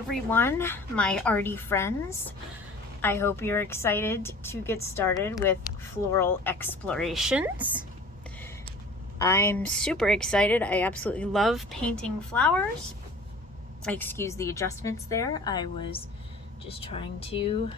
everyone, my arty friends. I hope you're excited to get started with floral explorations. I'm super excited. I absolutely love painting flowers. Excuse the adjustments there. I was just trying to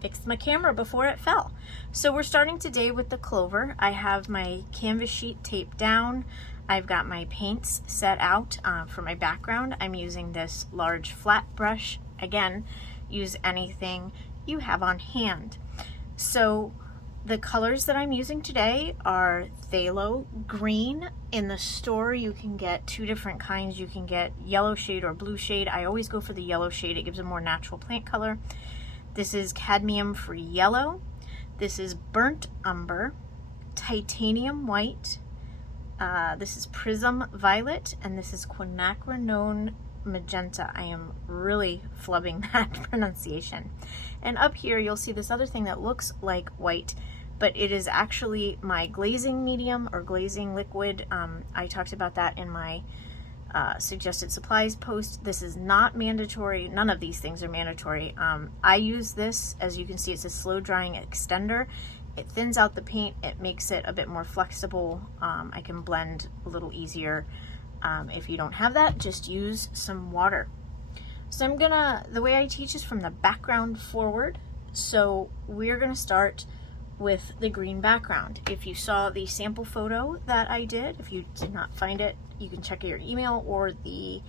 fix my camera before it fell. So we're starting today with the clover. I have my canvas sheet taped down. I've got my paints set out for my background. I'm using this large flat brush. Again, use anything you have on hand. So the colors that I'm using today are phthalo green. In the store you can get two different kinds. You can get yellow shade or blue shade. I always go for the yellow shade. It gives a more natural plant color. This is cadmium free yellow. This is burnt umber, titanium white. This is prism violet, and this is quinacridone magenta. I am really flubbing that pronunciation. And up here you'll see this other thing that looks like white, but it is actually my glazing medium or glazing liquid. I talked about that in my suggested supplies post. This is not mandatory. None of these things are mandatory. I use this, as you can see, it's a slow drying extender. It thins out the paint. It makes it a bit more flexible. I can blend a little easier. If you don't have that, just use some water. So the way I teach is from the background forward. So we're gonna start with the green background. If you saw the sample photo that I did, if you did not find it, you can check your email or the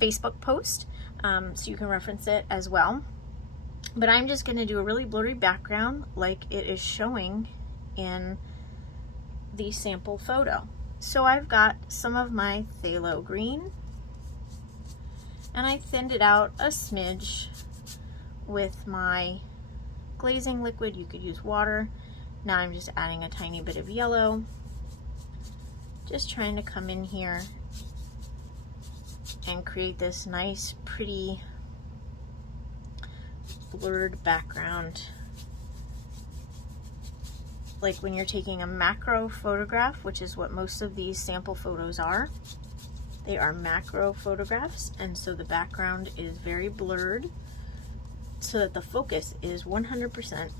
Facebook post, so you can reference it as well. But I'm just going to do a really blurry background like it is showing in the sample photo. So I've got some of my phthalo green, and I thinned it out a smidge with my glazing liquid. You could use water. Now I'm just adding a tiny bit of yellow. Just trying to come in here and create this nice, pretty, blurred background. Like when you're taking a macro photograph, which is what most of these sample photos are. They are macro photographs, and so the background is very blurred so that the focus is 100%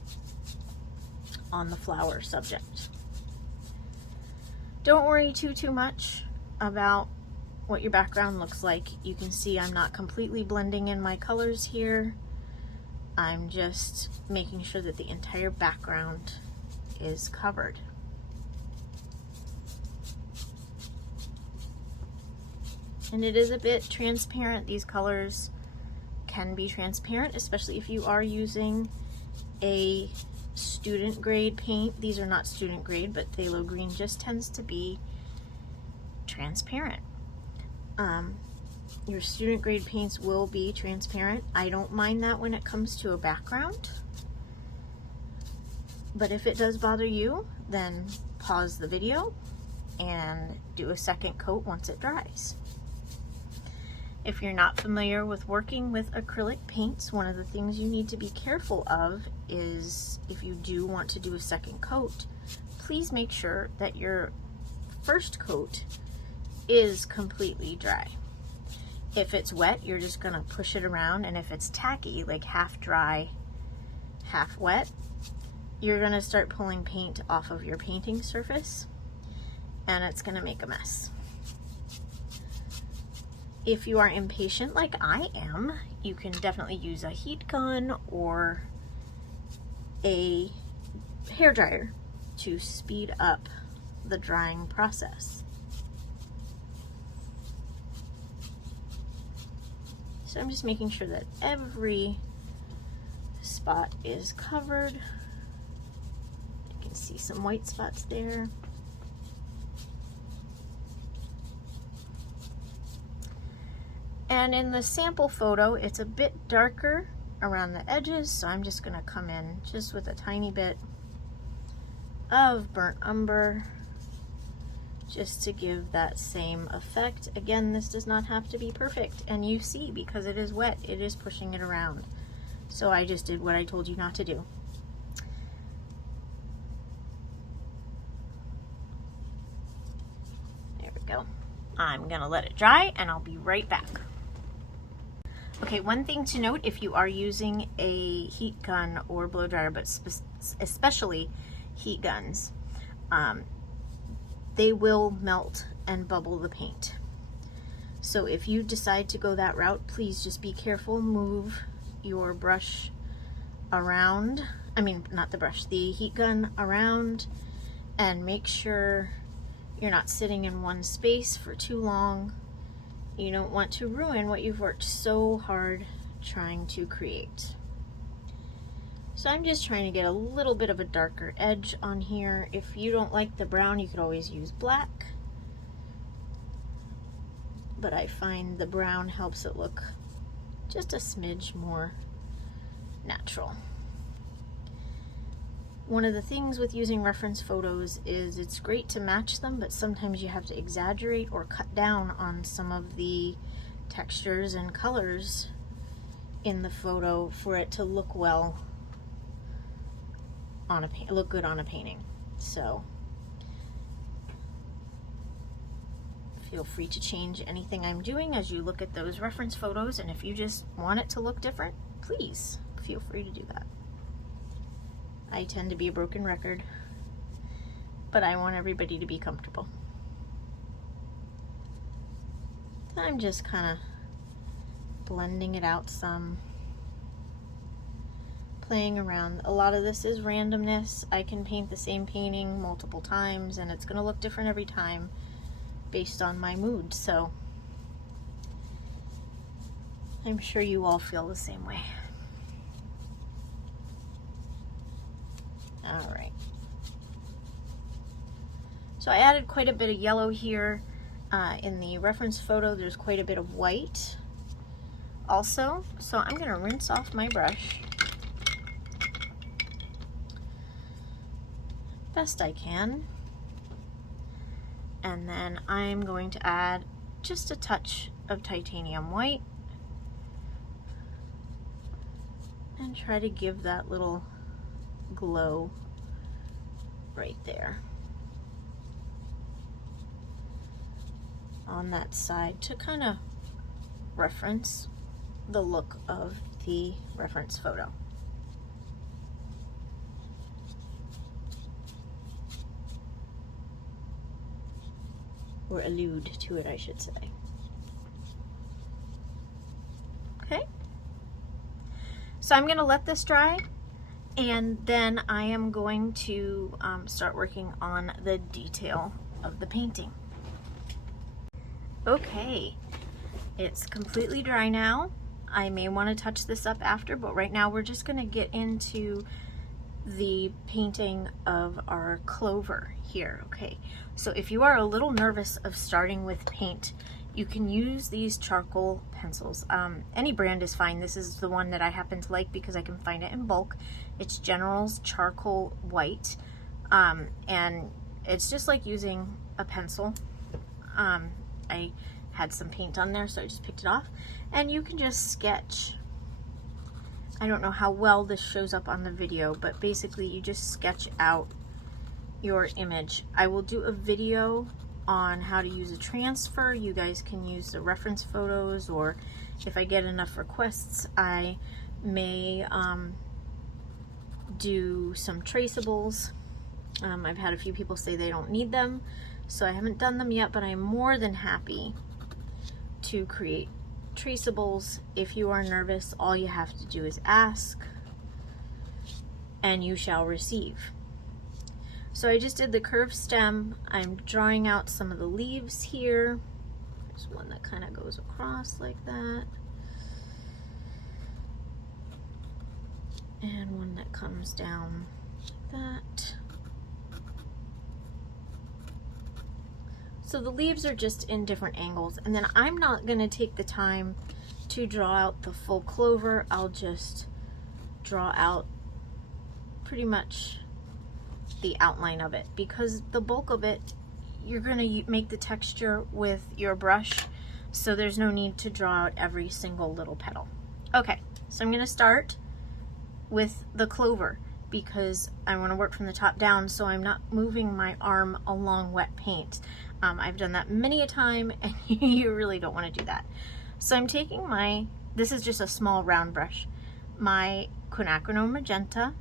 on the flower subject. Don't worry too much about what your background looks like. You can see I'm not completely blending in my colors here. I'm just making sure that the entire background is covered. And it is a bit transparent. These colors can be transparent, especially if you are using a student grade paint. These are not student grade, but phthalo green just tends to be transparent. Your student grade paints will be transparent. I don't mind that when it comes to a background, but if it does bother you, then pause the video and do a second coat once it dries. If you're not familiar with working with acrylic paints, one of the things you need to be careful of is if you do want to do a second coat, please make sure that your first coat is completely dry. If it's wet, you're just gonna push it around, and if it's tacky, like half dry, half wet, you're gonna start pulling paint off of your painting surface, and it's gonna make a mess. If you are impatient like I am, you can definitely use a heat gun or a hairdryer to speed up the drying process. So I'm just making sure that every spot is covered. You can see some white spots there. And in the sample photo, it's a bit darker around the edges, so I'm just gonna come in just with a tiny bit of burnt umber just to give that same effect. Again, this does not have to be perfect, and you see, because it is wet, it is pushing it around. So I just did what I told you not to do. There we go. I'm gonna let it dry and I'll be right back. Okay, one thing to note, if you are using a heat gun or blow dryer, but especially heat guns, they will melt and bubble the paint. So if you decide to go that route, please just be careful. Move your brush around, not the brush, the heat gun around, and make sure you're not sitting in one space for too long. You don't want to ruin what you've worked so hard trying to create. So I'm just trying to get a little bit of a darker edge on here. If you don't like the brown, you could always use black, but I find the brown helps it look just a smidge more natural. One of the things with using reference photos is it's great to match them, but sometimes you have to exaggerate or cut down on some of the textures and colors in the photo for it to look well on look good on a painting. So feel free to change anything I'm doing as you look at those reference photos, and if you just want it to look different, please feel free to do that. I tend to be a broken record, but I want everybody to be comfortable. I'm just kind of blending it out some, playing around. A lot of this is randomness. I can paint the same painting multiple times and it's going to look different every time based on my mood, so I'm sure you all feel the same way. All right. So I added quite a bit of yellow here. In the reference photo, there's quite a bit of white also. So I'm going to rinse off my brush best I can. And then I'm going to add just a touch of titanium white and try to give that little glow right there on that side to kind of reference the look of the reference photo. Or allude to it, I should say. Okay, so I'm going to let this dry, and then I am going to start working on the detail of the painting. Okay, it's completely dry now. I may want to touch this up after, but right now we're just going to get into the painting of our clover here. Okay, so if you are a little nervous of starting with paint, you can use these charcoal pencils. Any brand is fine. This is the one that I happen to like because I can find it in bulk. It's General's Charcoal White, and it's just like using a pencil. I had some paint on there, so I just picked it off, and you can just sketch. I don't know how well this shows up on the video, but basically you just sketch out your image. I will do a video on how to use a transfer. You guys can use the reference photos, or if I get enough requests, I may do some traceables. I've had a few people say they don't need them, so I haven't done them yet, but I'm more than happy to create traceables. If you are nervous, all you have to do is ask and you shall receive. So I just did the curved stem. I'm drawing out some of the leaves here. There's one that kind of goes across like that, and one that comes down like that. So the leaves are just in different angles, and then I'm not going to take the time to draw out the full clover. I'll just draw out pretty much the outline of it, because the bulk of it you're going to make the texture with your brush, so there's no need to draw out every single little petal. Okay, so I'm going to start with the clover because I want to work from the top down, so I'm not moving my arm along wet paint. I've done that many a time, and you really don't want to do that. So I'm taking my this is just a small round brush, my quinacridone magenta,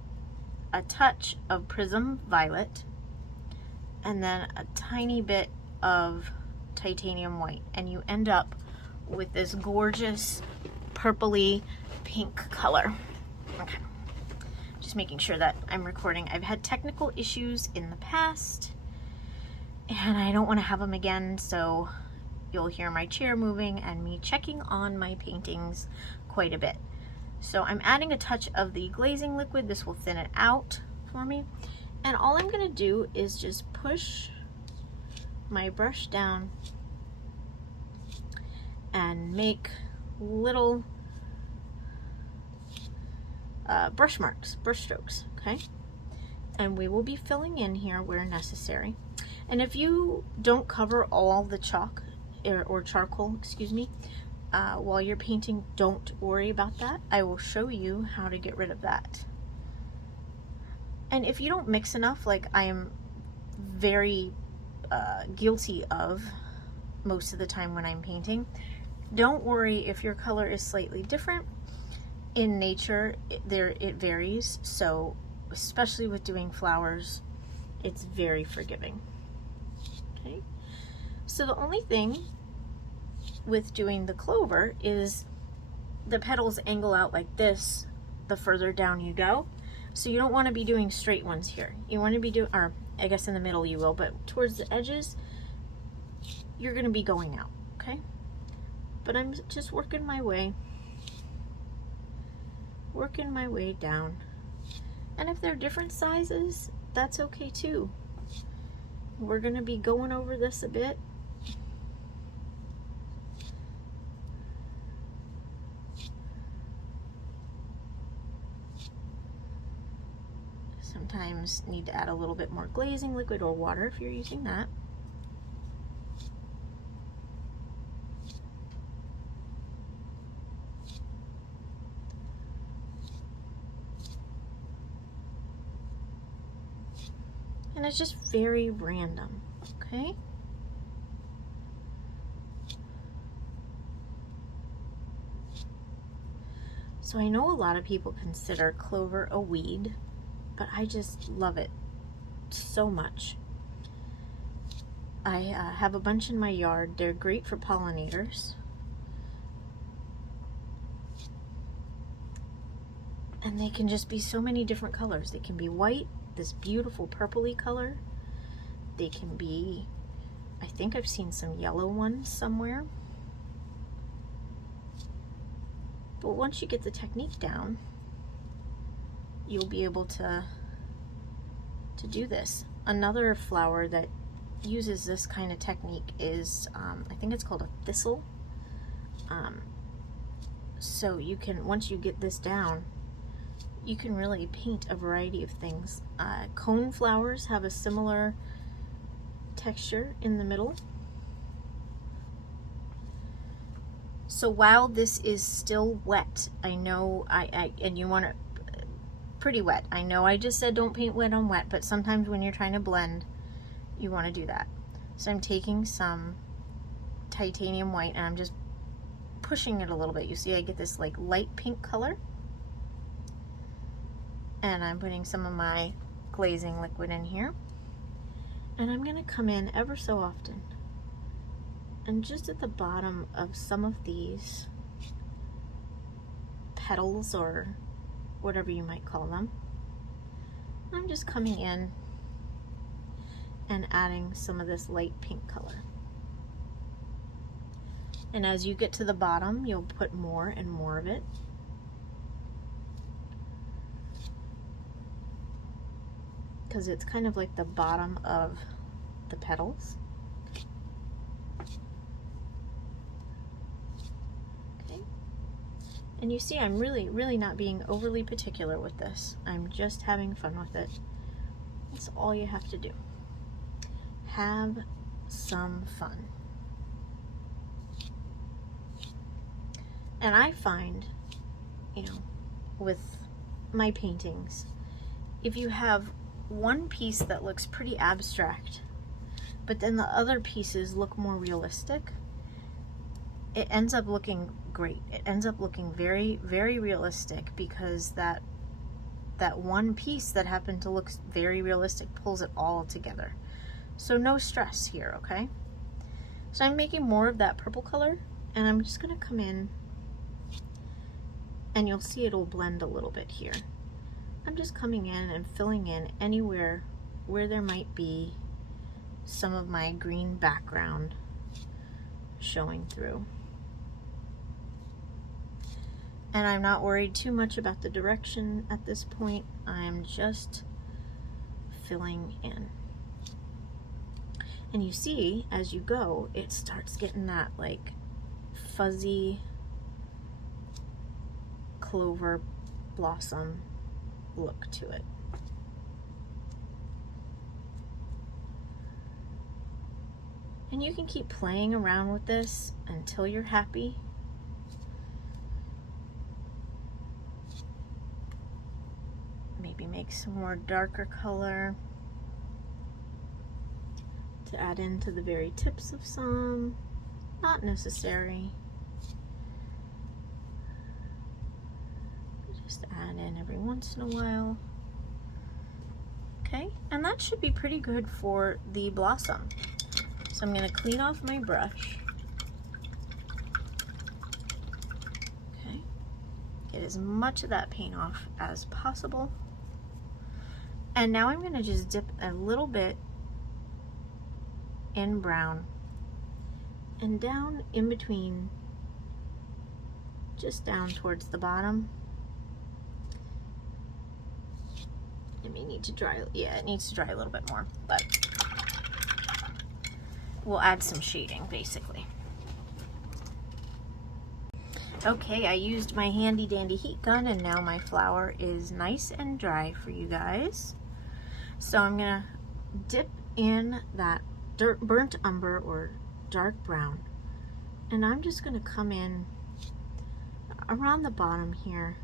a touch of prism violet, and then a tiny bit of titanium white, and you end up with this gorgeous purpley pink color. Okay, just making sure that I'm recording. I've had technical issues in the past and I don't want to have them again, so you'll hear my chair moving and me checking on my paintings quite a bit. So I'm adding a touch of the glazing liquid. This will thin it out for me. And all I'm going to do is just push my brush down and make little brush marks, brush strokes, okay? And we will be filling in here where necessary. And if you don't cover all the chalk or charcoal, excuse me, while you're painting, don't worry about that. I will show you how to get rid of that. And if you don't mix enough, like I am very guilty of most of the time when I'm painting, don't worry if your color is slightly different. In nature, it varies, so especially with doing flowers, it's very forgiving. Okay, so the only thing with doing the clover is the petals angle out like this the further down you go. So you don't want to be doing straight ones here. You want to be doing, or I guess in the middle you will, but towards the edges, you're going to be going out, okay? But I'm just working my way down. And if they're different sizes, that's okay too. We're going to be going over this a bit. Sometimes need to add a little bit more glazing liquid or water if you're using that. And it's just very random, okay? So I know a lot of people consider clover a weed, but I just love it so much. I have a bunch in my yard. They're great for pollinators. And they can just be so many different colors. They can be white, this beautiful purpley color. They can be, I think I've seen some yellow ones somewhere. But once you get the technique down, you'll be able to do this. Another flower that uses this kind of technique is, I think it's called a thistle. So you can, once you get this down, you can really paint a variety of things. Cone flowers have a similar texture in the middle. So while this is still wet, I know and you want it pretty wet. I know I just said don't paint wet on wet, but sometimes when you're trying to blend, you want to do that. So I'm taking some titanium white and I'm just pushing it a little bit. You see I get this like light pink color. And I'm putting some of my glazing liquid in here. And I'm going to come in ever so often. And just at the bottom of some of these petals, or whatever you might call them, I'm just coming in and adding some of this light pink color. And as you get to the bottom, you'll put more and more of it. Because it's kind of like the bottom of the petals. Okay. And you see I'm really not being overly particular with this. I'm just having fun with it. That's all you have to do. Have some fun. And I find, you know, with my paintings, if you have one piece that looks pretty abstract, but then the other pieces look more realistic, it ends up looking great. It ends up looking very, very realistic because that one piece that happened to look very realistic pulls it all together. So no stress here, okay? So I'm making more of that purple color, and I'm just gonna come in, and you'll see it'll blend a little bit here. I'm just coming in and filling in anywhere where there might be some of my green background showing through. And I'm not worried too much about the direction at this point. I'm just filling in. And you see, as you go, it starts getting that like fuzzy clover blossom look to it. And you can keep playing around with this until you're happy. Maybe make some more darker color to add into the very tips of some. Not necessary. Just add in every once in a while. Okay, and that should be pretty good for the blossom. So I'm going to clean off my brush. Okay, get as much of that paint off as possible. And now I'm going to just dip a little bit in brown and down in between, just down towards the bottom. It may need to dry, yeah, it needs to dry a little bit more, but we'll add some shading basically. Okay, I used my handy dandy heat gun, and now my flower is nice and dry for you guys. So I'm gonna dip in that burnt umber or dark brown, and I'm just gonna come in around the bottom here,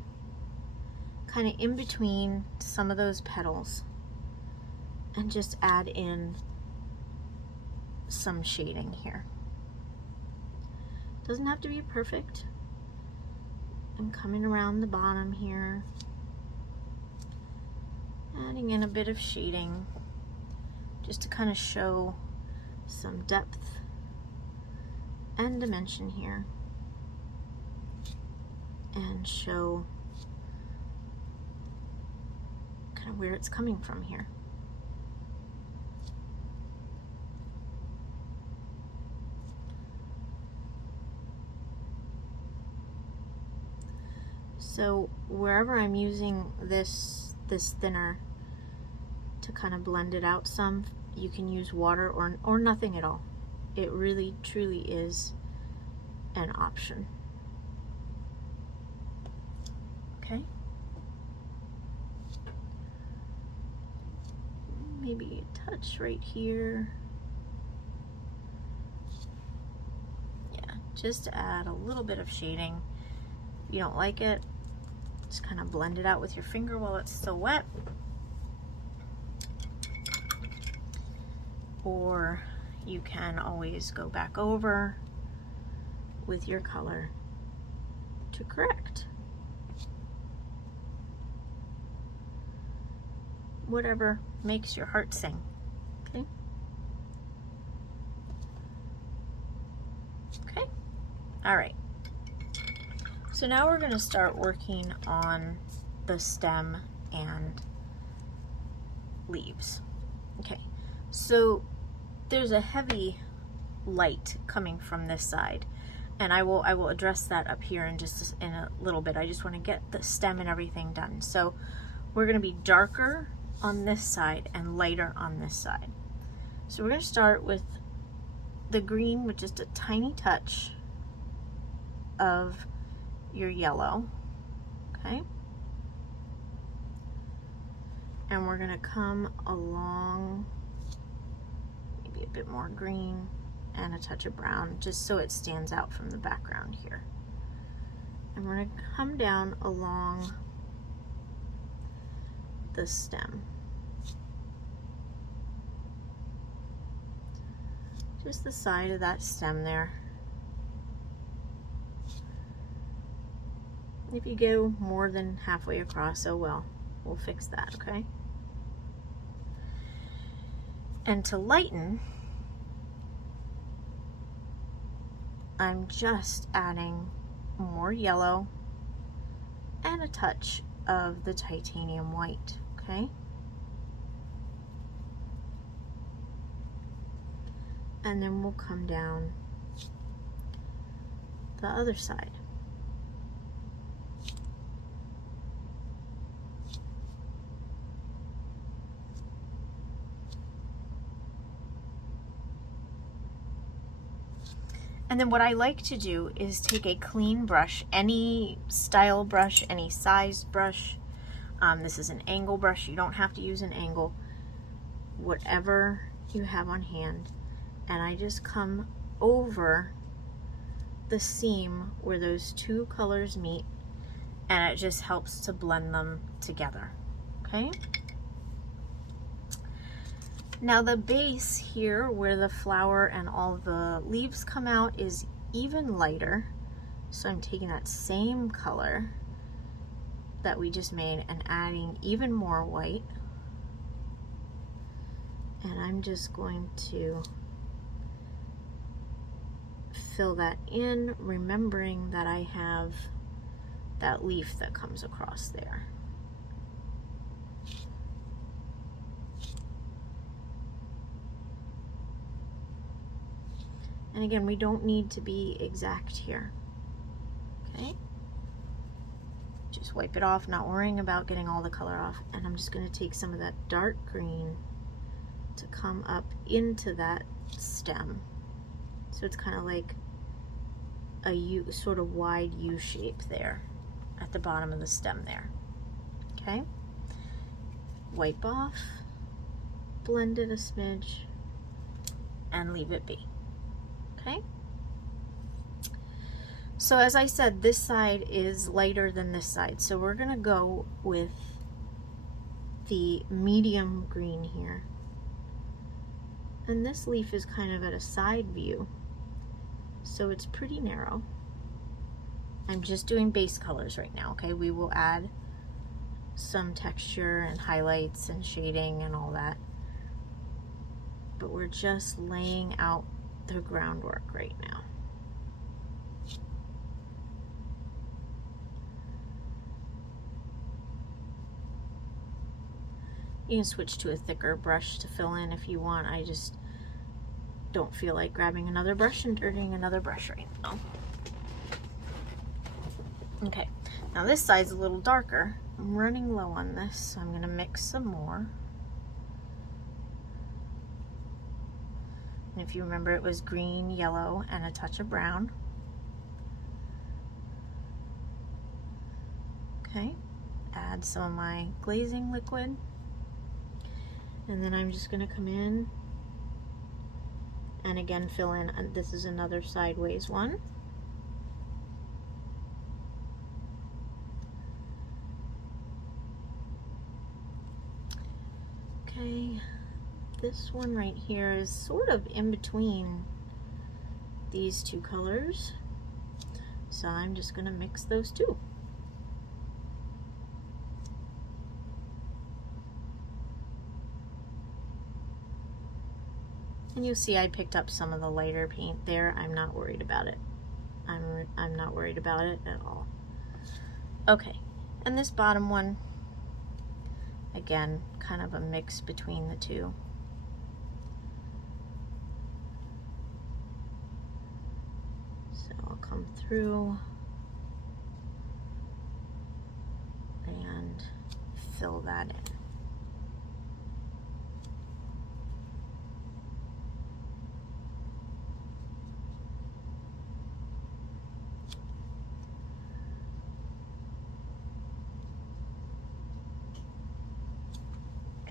kind of in between some of those petals, and just add in some shading here. Doesn't have to be perfect. I'm coming around the bottom here, adding in a bit of shading just to kind of show some depth and dimension here, and show kind of where it's coming from here. So wherever I'm using this thinner to kind of blend it out some, you can use water or nothing at all. It really truly is an option. Okay. Maybe a touch right here. Yeah, just to add a little bit of shading. If you don't like it, just kind of blend it out with your finger while it's still wet. Or you can always go back over with your color to correct. Whatever makes your heart sing, okay? Okay, all right. So now we're gonna start working on the stem and leaves. Okay, so there's a heavy light coming from this side, and I will address that up here in just in a little bit. I just want to get the stem and everything done. So we're going to be darker on this side and lighter on this side. So we're going to start with the green with just a tiny touch of your yellow, okay? And we're going to come along, maybe a bit more green and a touch of brown, just so it stands out from the background here. And we're going to come down along the stem. Just the side of that stem there. If you go more than halfway across, oh well, we'll fix that, okay? And to lighten, I'm just adding more yellow and a touch of the titanium white, okay? And then we'll come down the other side. And then what I like to do is take a clean brush, any style brush, any size brush. This is an angle brush. You don't have to use an angle. Whatever you have on hand. And I just come over the seam where those two colors meet, and it just helps to blend them together, okay? Now the base here where the flower and all the leaves come out is even lighter, so I'm taking that same color that we just made and adding even more white, and I'm just going to fill that in, remembering that I have that leaf that comes across there. And again, we don't need to be exact here, okay? Just wipe it off, not worrying about getting all the color off. And I'm just gonna take some of that dark green to come up into that stem. So it's kind of like a U, sort of wide U shape there at the bottom of the stem there, okay? Wipe off, blend it a smidge, and leave it be, okay? So as I said, this side is lighter than this side, so we're gonna go with the medium green here. And this leaf is kind of at a side view, so it's pretty narrow. I'm just doing base colors right now, okay? We will add some texture and highlights and shading and all that, but we're just laying out the groundwork right now. You can switch to a thicker brush to fill in if you want. I just don't feel like grabbing another brush and dirtying another brush right now. Okay, now this side's a little darker. I'm running low on this, so I'm gonna mix some more. And if you remember, it was green, yellow, and a touch of brown. Okay, add some of my glazing liquid. And then I'm just gonna come in and again fill in, and this is another sideways one. Okay, this one right here is sort of in between these two colors, so I'm just gonna mix those two. And you'll see I picked up some of the lighter paint there. I'm not worried about it. I'm not worried about it at all. Okay, and this bottom one, again, kind of a mix between the two. So I'll come through and fill that in.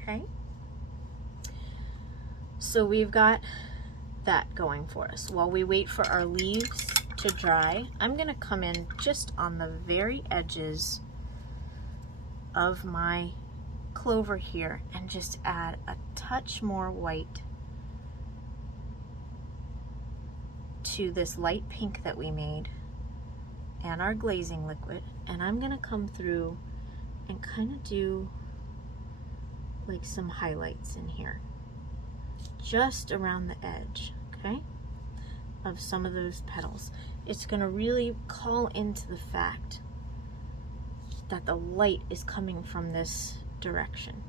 Okay, so we've got that going for us. While we wait for our leaves to dry, I'm gonna come in just on the very edges of my clover here and just add a touch more white to this light pink that we made and our glazing liquid, and I'm gonna come through and kind of do like some highlights in here, just around the edge, okay, of some of those petals. It's gonna really call into the fact that the light is coming from this direction,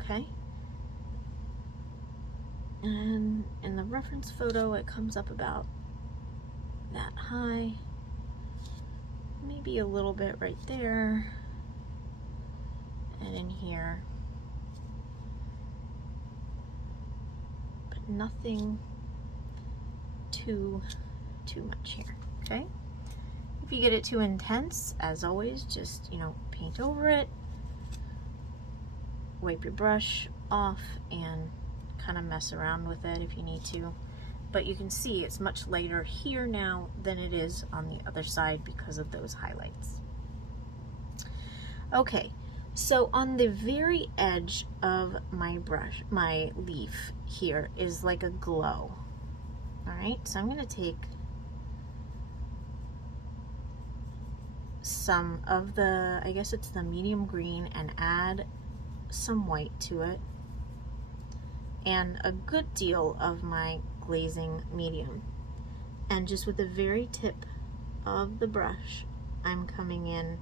okay? And in the reference photo, it comes up about that high, maybe a little bit right there, and in here, but nothing too much here, okay? If you get it too intense, as always, just, you know, paint over it, wipe your brush off, and kind of mess around with it if you need to. But you can see it's much lighter here now than it is on the other side because of those highlights. Okay, so on the very edge of my brush, my leaf here is like a glow. All right, so I'm gonna take some of the, I guess it's the medium green, and add some white to it, and a good deal of my glazing medium. And just with the very tip of the brush, I'm coming in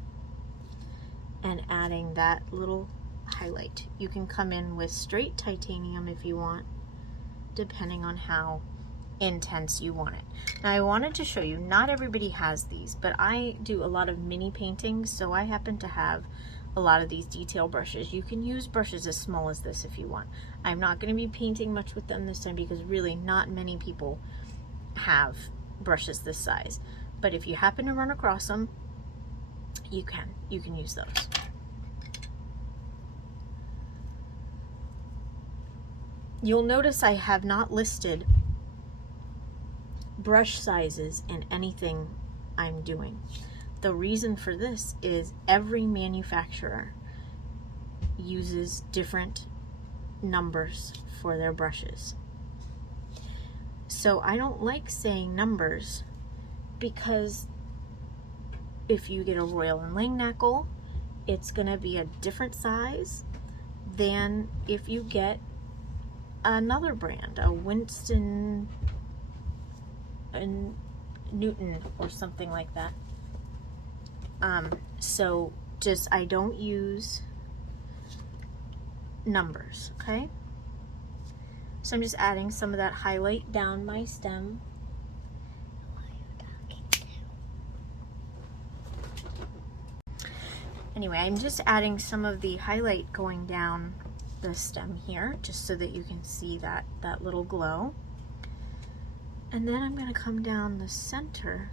and adding that little highlight. You can come in with straight titanium if you want, depending on how intense you want it. Now I wanted to show you, not everybody has these, but I do a lot of mini paintings, so I happen to have a lot of these detail brushes. You can use brushes as small as this if you want. I'm not going to be painting much with them this time because really not many people have brushes this size, but if you happen to run across them, you can use those. You'll notice I have not listed brush sizes in anything I'm doing. The reason for this is every manufacturer uses different numbers for their brushes. So I don't like saying numbers, because if you get a Royal & Langnackel, it's gonna be a different size than if you get another brand, a Winston and Newton or something like that. So just, I don't use numbers, okay? So I'm just adding some of that highlight down my stem. Anyway, I'm just adding some of the highlight going down the stem here, just so that you can see that little glow. And then I'm going to come down the center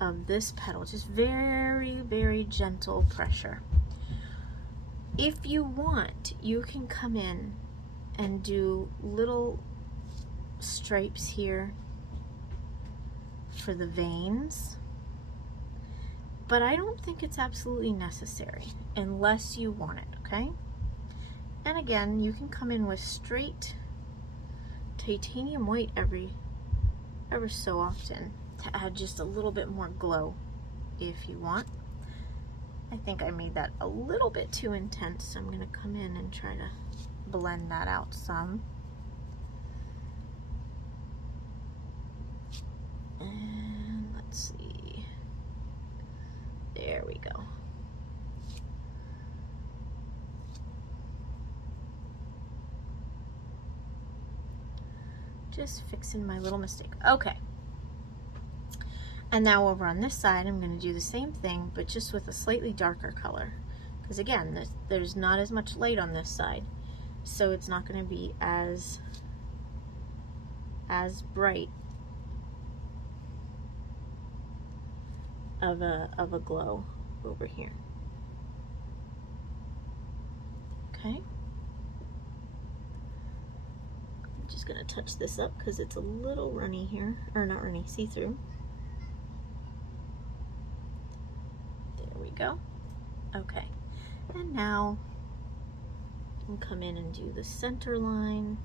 of this petal, just very, very gentle pressure. If you want, you can come in and do little stripes here for the veins, but I don't think it's absolutely necessary unless you want it, okay? And again, you can come in with straight titanium white ever so often to add just a little bit more glow if you want. I think I made that a little bit too intense, so I'm going to come in and try to blend that out some. And let's see. There we go. Just fixing my little mistake. Okay. And now over on this side, I'm going to do the same thing, but just with a slightly darker color. Because again, there's not as much light on this side, so it's not going to be as bright of a glow over here. Okay. I'm just going to touch this up because it's a little runny here, or not runny, see-through. Go. Okay, and now I can come in and do the center line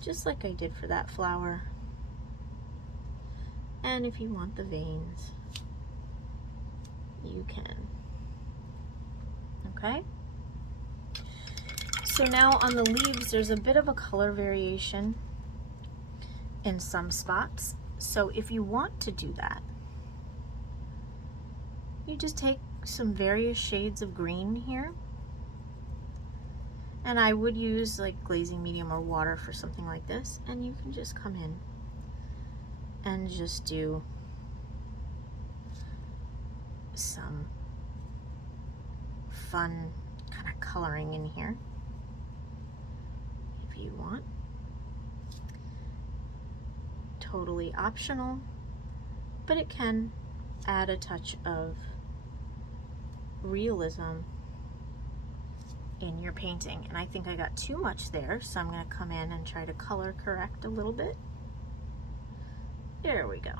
just like I did for that flower, And if you want the veins, you can. Okay? So now on the leaves, there's a bit of a color variation in some spots. So if you want to do that, you just take some various shades of green here. And I would use like glazing medium or water for something like this. And you can just come in and just do some fun kind of coloring in here if you want. Totally optional, but it can add a touch of realism in your painting. And I think I got too much there, so I'm going to come in and try to color correct a little bit. There we go.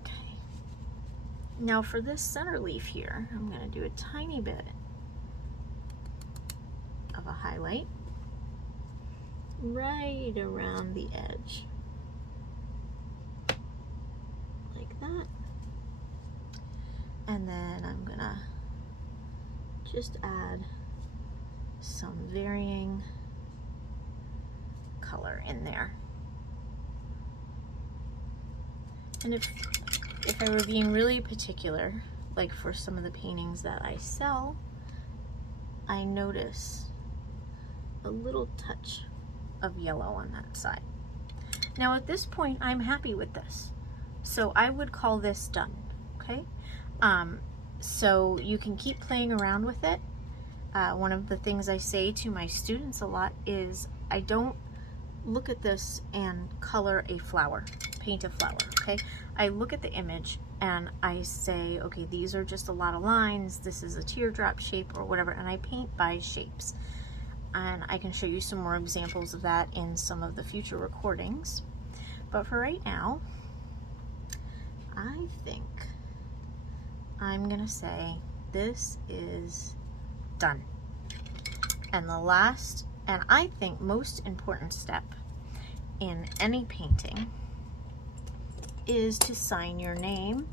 Okay. Now for this center leaf here, I'm going to do a tiny bit of a highlight right around the edge, like that. And then I'm gonna just add some varying color in there. And if I were being really particular, like for some of the paintings that I sell, I notice a little touch of yellow on that side. Now at this point, I'm happy with this. So I would call this done, okay? So you can keep playing around with it. One of the things I say to my students a lot is I don't look at this and color a flower, paint a flower, okay? I look at the image and I say, okay, these are just a lot of lines, this is a teardrop shape or whatever, and I paint by shapes. And I can show you some more examples of that in some of the future recordings. But for right now, I think I'm gonna say this is done. And the last, and I think most important step in any painting is to sign your name.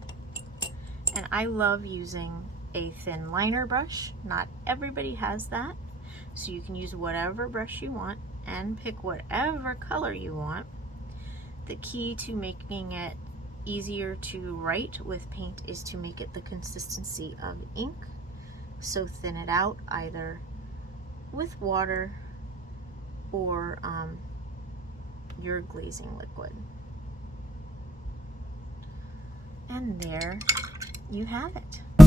And I love using a thin liner brush. Not everybody has that. So you can use whatever brush you want and pick whatever color you want. The key to making it easier to write with paint is to make it the consistency of ink. So thin it out either with water or your glazing liquid. And there you have it.